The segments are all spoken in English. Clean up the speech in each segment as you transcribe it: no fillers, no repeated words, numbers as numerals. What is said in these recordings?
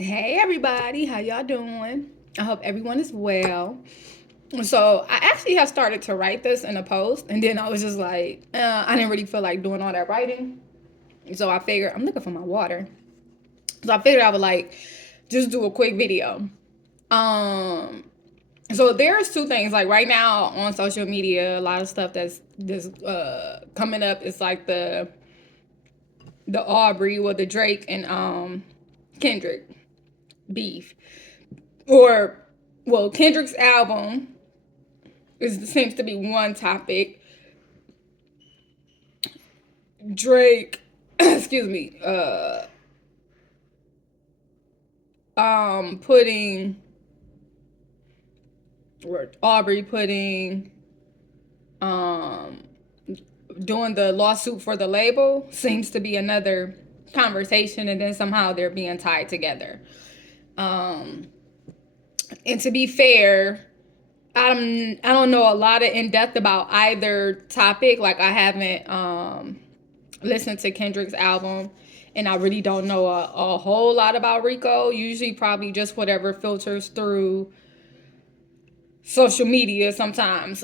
Hey everybody, how y'all doing? I hope everyone is well. So I actually have started to write this in a post, and then I was just like, I didn't really feel like doing all that writing. So I figured I'm looking for my water. So I figured I would like just do a quick video. Um, so there's two things like right now on social media, a lot of stuff that's coming up. It's like the Aubrey or the Drake and Kendrick beef. Or well, Kendrick's album seems to be one topic. Drake, excuse me, putting or Aubrey putting um doing the lawsuit for the label seems to be another conversation, and then somehow they're being tied together. Um, and to be fair, I don't know a lot of in depth about either topic. Like I haven't listened to Kendrick's album, and I really don't know a whole lot about Rico. Usually, probably just whatever filters through social media sometimes.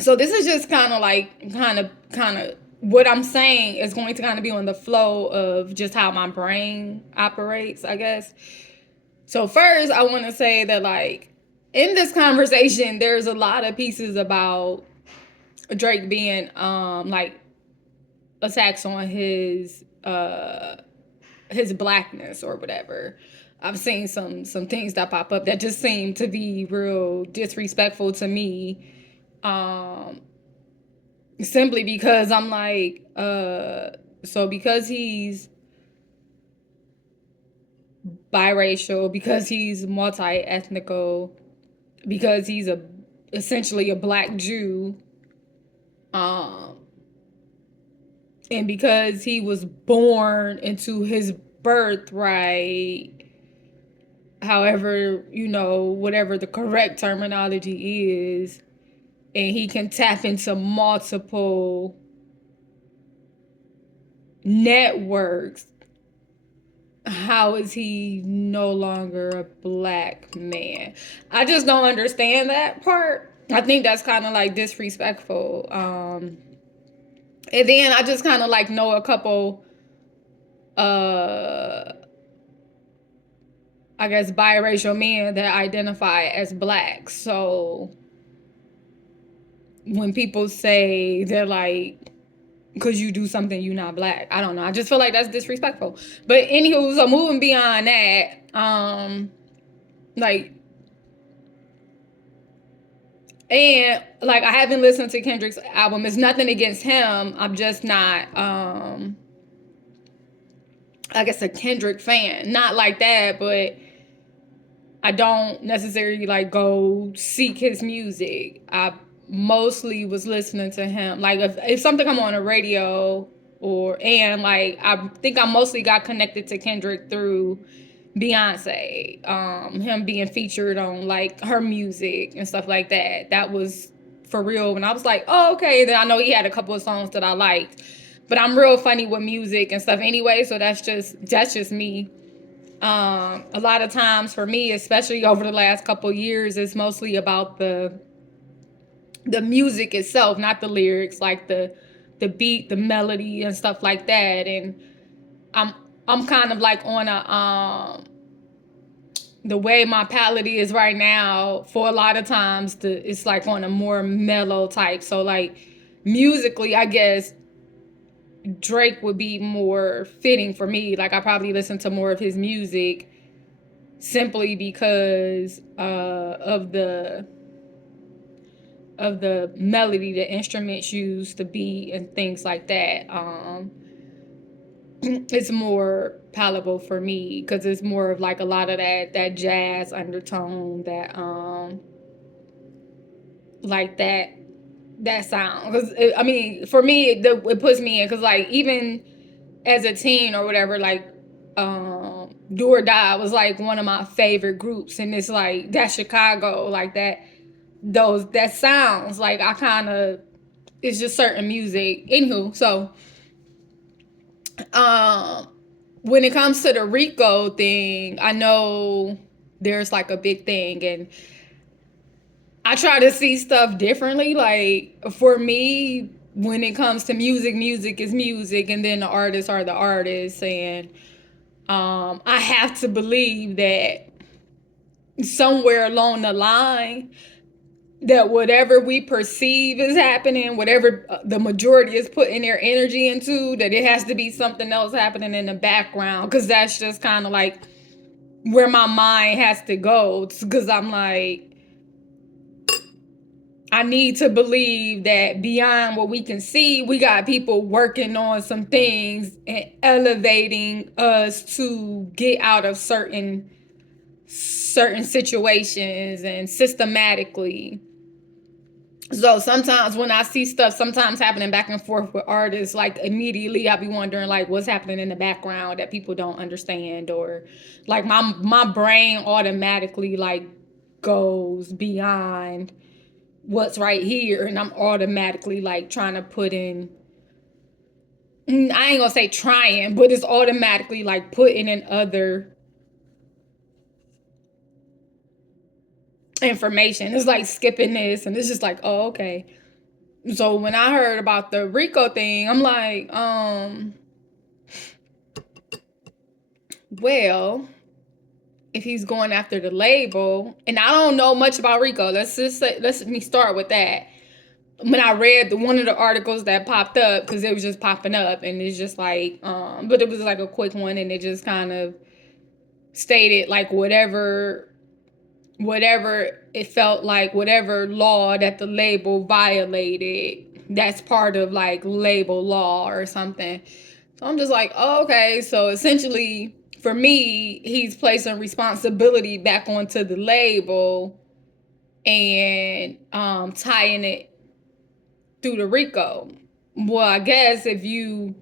So this is just kind of what I'm saying is going to kind of be on the flow of just how my brain operates, I guess. So first, I want to say that like in this conversation, there's a lot of pieces about Drake being like attacks on his blackness or whatever. I've seen some things that pop up that just seem to be real disrespectful to me. Um Simply because I'm like, so because he's biracial, because he's multi-ethnical, because he's a essentially a black Jew, um, and because he was born into his birthright, however, whatever the correct terminology is, and he can tap into multiple networks, how is he no longer a black man? I just don't understand that part. I think that's kind of like disrespectful. And then I just kind of like know a couple, uh, I guess, biracial men that identify as black. So when people say they're like, because you do something, you're not black. I don't know. I just feel like that's disrespectful. But anywho, so moving beyond that, like, and like I haven't listened to Kendrick's album. It's nothing against him. I'm just not I guess a Kendrick fan. Not like that, but I don't necessarily like go seek his music. I mostly was listening to him. Like if something come on the radio and like I think I mostly got connected to Kendrick through Beyonce, him being featured on like her music and stuff like that. That was for real. And I was like, oh, okay. Then I know he had a couple of songs that I liked, but I'm real funny with music and stuff anyway. So that's just me. A lot of times for me, especially over the last couple of years, it's mostly about the music itself, not the lyrics, like the beat, the melody, and stuff like that. And I'm I'm kind of like on a the way my palette is right now. For a lot of times, it's like on a more mellow type. So like musically, I guess Drake would be more fitting for me. Like I probably listen to more of his music simply because of the melody, the instruments used, the beat, and things like that. It's more palatable for me because it's more of like a lot of that jazz undertone, that like that sound. Because I mean, for me, it puts me in. Because like even as a teen or whatever, like Do or Die was like one of my favorite groups, and it's like that Chicago, like that sounds like I kind of, it's just certain music. Anywho, so um when it comes to the Rico thing, I know there's like a big thing, and I try to see stuff differently. Like for me, when it comes to music, music is music, and then the artists are the artists, and I have to believe that somewhere along the line, that whatever we perceive is happening, whatever the majority is putting their energy into, that it has to be something else happening in the background, because that's just kind of like where my mind has to go, because I'm like, I need to believe that beyond what we can see, we got people working on some things and elevating us to get out of certain situations and systematically. So sometimes when I see stuff sometimes happening back and forth with artists, like immediately I'll be wondering like what's happening in the background that people don't understand, or like my brain automatically like goes beyond what's right here, and I'm automatically like trying to put in, I ain't gonna say trying, but it's automatically like putting in other information. It's like skipping this, and it's just like, oh, okay. So when I heard about the Rico thing, I'm like, well, if he's going after the label, and I don't know much about Rico, let's me start with that. When I read one of the articles that popped up, because it was just popping up, and it's just like, but it was like a quick one, and it just kind of stated like whatever it felt like, whatever law that the label violated, that's part of like label law or something. So I'm just like, oh, okay. So essentially, for me, he's placing responsibility back onto the label and tying it through the Rico. Well, I guess if you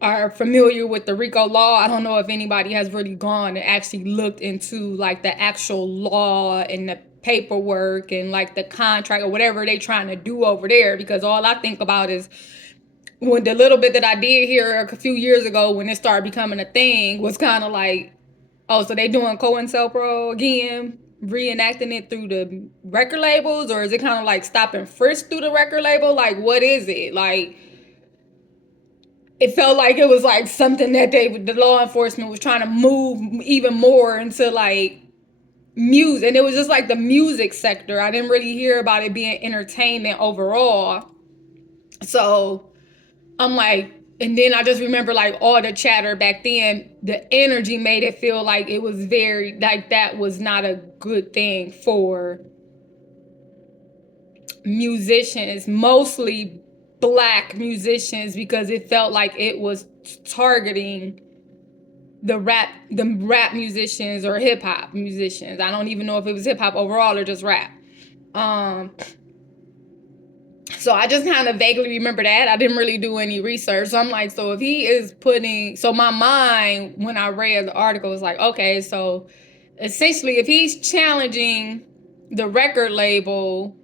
are familiar with the Rico law, I don't know if anybody has really gone and actually looked into like the actual law and the paperwork and like the contract or whatever they trying to do over there, because all I think about is when the little bit that I did hear a few years ago when it started becoming a thing was kind of like, oh, so they doing COINTELPRO again, reenacting it through the record labels, or is it kind of like stop and frisk through the record label? Like, what is it? Like, it felt like it was like something that the law enforcement was trying to move even more into like music, and it was just like the music sector. I didn't really hear about it being entertainment overall. So I'm like, and then I just remember like all the chatter back then, the energy made it feel like it was very, like that was not a good thing for musicians, mostly Black musicians, because it felt like it was targeting the rap musicians or hip hop musicians. I don't even know if it was hip hop overall or just rap. So I just kind of vaguely remember that. I didn't really do any research. So I'm like, so if he is putting, so my mind, when I read the article, was like, okay, so essentially if he's challenging the record label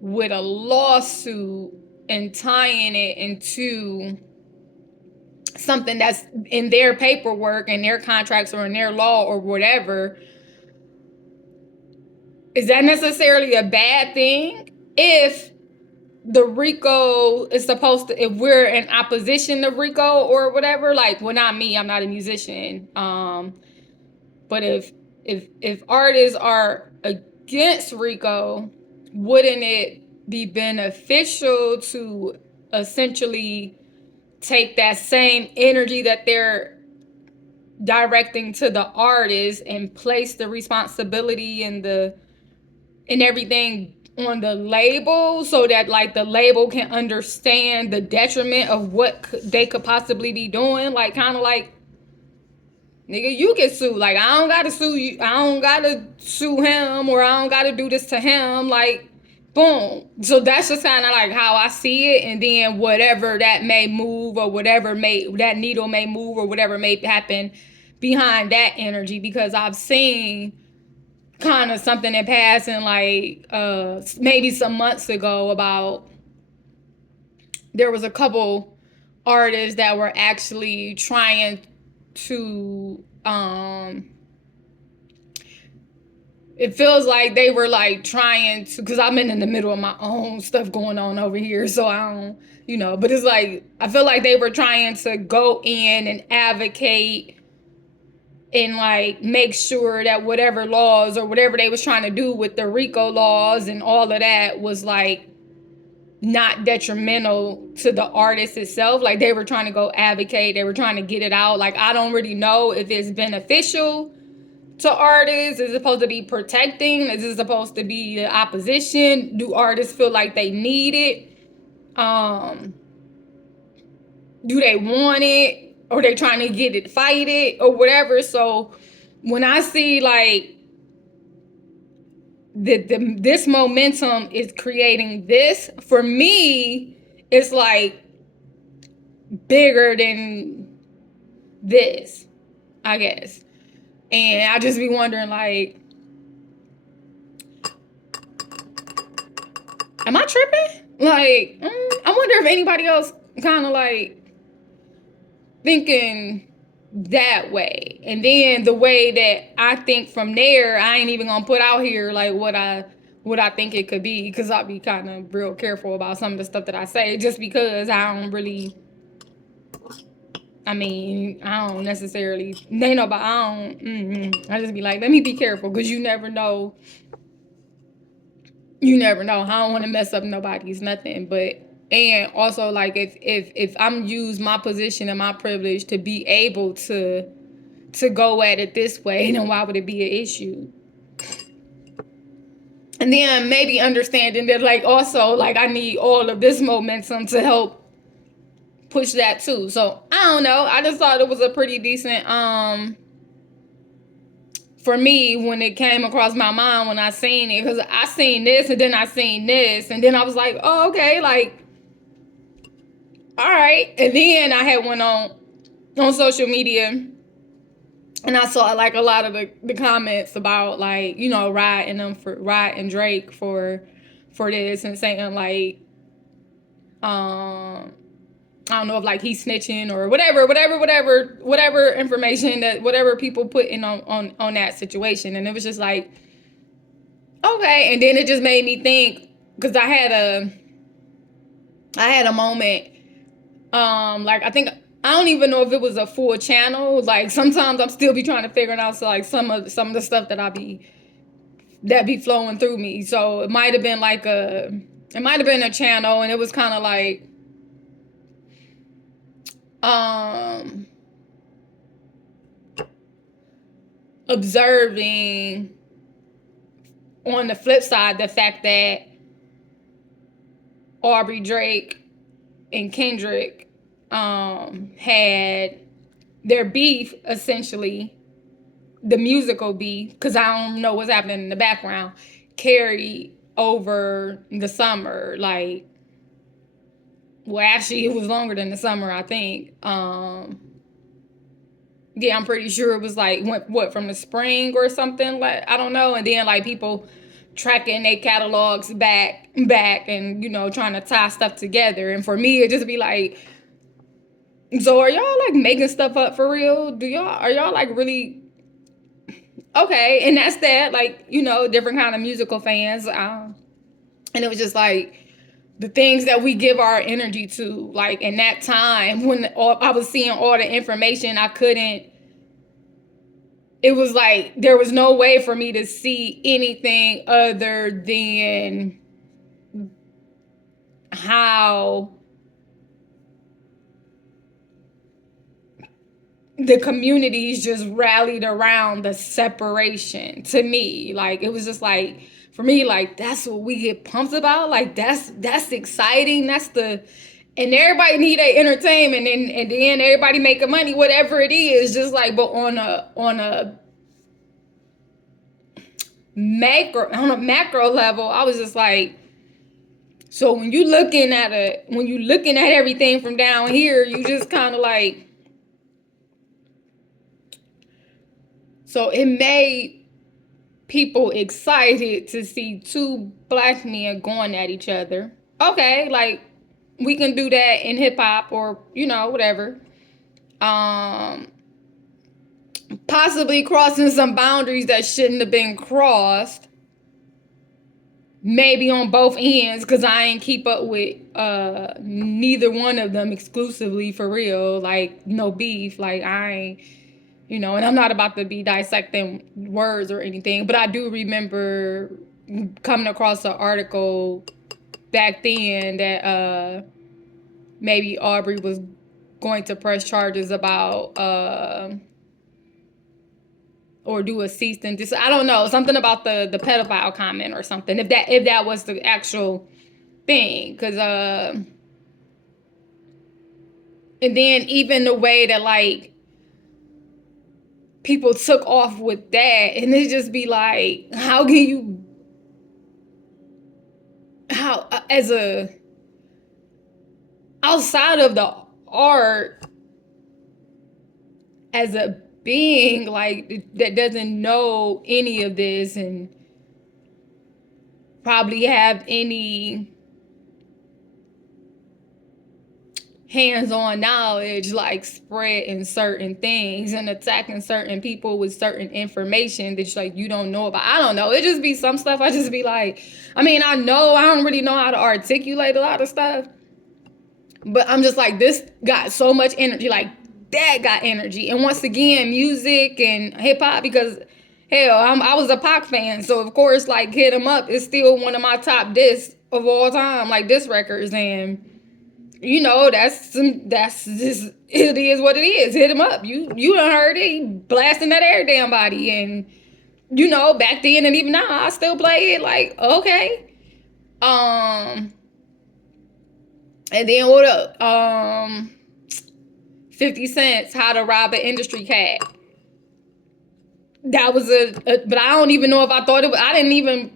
with a lawsuit and tying it into something that's in their paperwork and their contracts or in their law or whatever, is that necessarily a bad thing? If the Rico is supposed to, if we're in opposition to Rico or whatever, like, well, not me, I'm not a musician. But if artists are against Rico, wouldn't it be beneficial to essentially take that same energy that they're directing to the artist and place the responsibility and everything on the label, so that like the label can understand the detriment of what they could possibly be doing? Like, kind of like, nigga, you get sued. Like, I don't gotta sue you. I don't gotta sue him, or I don't gotta do this to him. Like, boom. So that's just kind of like how I see it. And then whatever that may move, or whatever that needle may move, or whatever may happen behind that energy, because I've seen kind of something in passing, like maybe some months ago, about there was a couple artists that were actually trying to it feels like they were like trying to, because I'm in the middle of my own stuff going on over here, so I don't, but it's like I feel like they were trying to go in and advocate and like make sure that whatever laws or whatever they was trying to do with the RICO laws and all of that was like not detrimental to the artist itself. Like they were trying to go advocate, they were trying to get it out. Like I don't really know if it's beneficial to artists. Is it supposed to be protecting? Is it supposed to be the opposition? Do artists feel like they need it? Do they want it? Or they trying to get it, fight it, or whatever? So when I see like this momentum is creating this, for me, it's like bigger than this, I guess. And I just be wondering, like, am I tripping? Like, I wonder if anybody else kind of like thinking that way. And then the way that I think from there, I ain't even gonna put out here like what I think it could be, because I'll be kind of real careful about some of the stuff that I say, just because I don't really, I mean, I don't necessarily, they know, but I just be like, let me be careful, because you never know. I don't want to mess up nobody's nothing. But, and also like if I'm use my position and my privilege to be able to go at it this way, then why would it be an issue? And then maybe understanding that like also like I need all of this momentum to help push that too. So I don't know. I just thought it was a pretty decent for me when it came across my mind when I seen it, because I seen this and then I seen this and then I was like, oh, okay, like, all right. And then I had went on social media and I saw like a lot of the comments about like, Rod and Drake for this, and saying like, I don't know if like he's snitching or whatever information that whatever people put in on that situation. And it was just like, okay. And then it just made me think, because I had a moment, like I think, I don't even know if it was a full channel. Like sometimes I'm still be trying to figure it out. So like some of the stuff that be flowing through me. So it might have been like a channel, and it was kind of like, observing on the flip side the fact that Aubrey Drake and Kendrick had their beef, essentially the musical beef, because I don't know what's happening in the background, carried over the summer. Like, well, actually it was longer than the summer, I think. Yeah, I'm pretty sure it was like what from the spring or something, like I don't know. And then like people tracking their catalogs back and trying to tie stuff together. And for me it just be like, so are y'all like making stuff up for real? Are y'all like really okay? And that's that, like, different kind of musical fans. And it was just like the things that we give our energy to, like in that time when I was seeing all the information, it was like there was no way for me to see anything other than how the communities just rallied around the separation. To me, like, it was just like, for me, like, that's what we get pumped about. Like, that's exciting. And everybody need a entertainment, and then everybody making money, whatever it is, just like, but on a macro level, I was just like, so when you looking at everything from down here, you just kind of like, so it made people excited to see two black men going at each other. Okay, like, we can do that in hip hop or whatever. possibly crossing some boundaries that shouldn't have been crossed. Maybe on both ends, because I ain't keep up with neither one of them exclusively, for real. Like, no beef. Like, I ain't, and I'm not about to be dissecting words or anything, but I do remember coming across an article back then that maybe Aubrey was going to press charges about or do a cease and desist. I don't know, something about the pedophile comment or something. If that was the actual thing, because and then even the way that like people took off with that, and it just be like, how can you, how as a outside of the art, as a being like that doesn't know any of this and probably have any hands-on knowledge, like spreading certain things and attacking certain people with certain information that like you don't know about. I don't know. It just be some stuff I just be like, I mean, I don't really know how to articulate a lot of stuff, but I'm just like, this got so much energy, like that got energy. And once again, music and hip-hop, because hell, I was a Pac fan, so of course, like, Hit 'Em Up is still one of my top discs of all time, like disc records. And that's just, it is what it is. Hit 'Em Up. You done heard it. He blasting that air damn body. And back then and even now, I still play it. Like, okay. And then what up? 50 Cents, How to Rob an Industry Cat. That was but I don't even know if I thought it was, I didn't even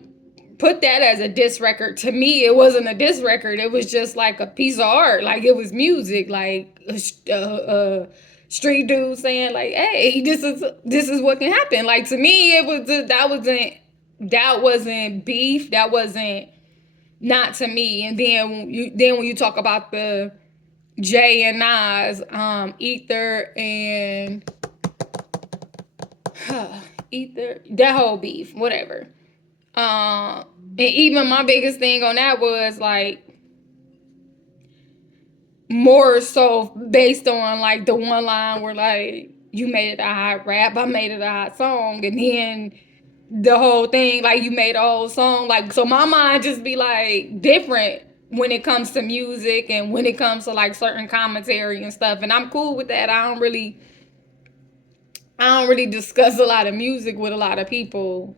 put that as a diss record. To me, it wasn't a diss record. It was just like a piece of art. Like, it was music. Like a street dude saying like, "Hey, this is what can happen." Like, to me, it was that wasn't beef. That wasn't, not to me. And then when you talk about the Jay and Nas, Ether and Ether, that whole beef, whatever. And even my biggest thing on that was like more so based on like the one line where like, you made it a hot rap, I made it a hot song, and then the whole thing, like, you made a whole song. Like, so my mind just be like different when it comes to music and when it comes to like certain commentary and stuff. And I'm cool with that. I don't really discuss a lot of music with a lot of people.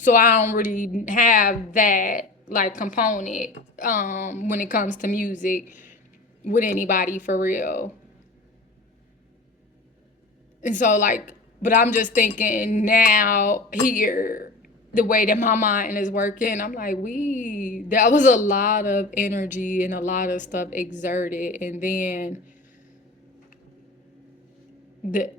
So I don't really have that like component when it comes to music with anybody, for real. And so like, but I'm just thinking now here, the way that my mind is working, I'm like, that was a lot of energy and a lot of stuff exerted. And then the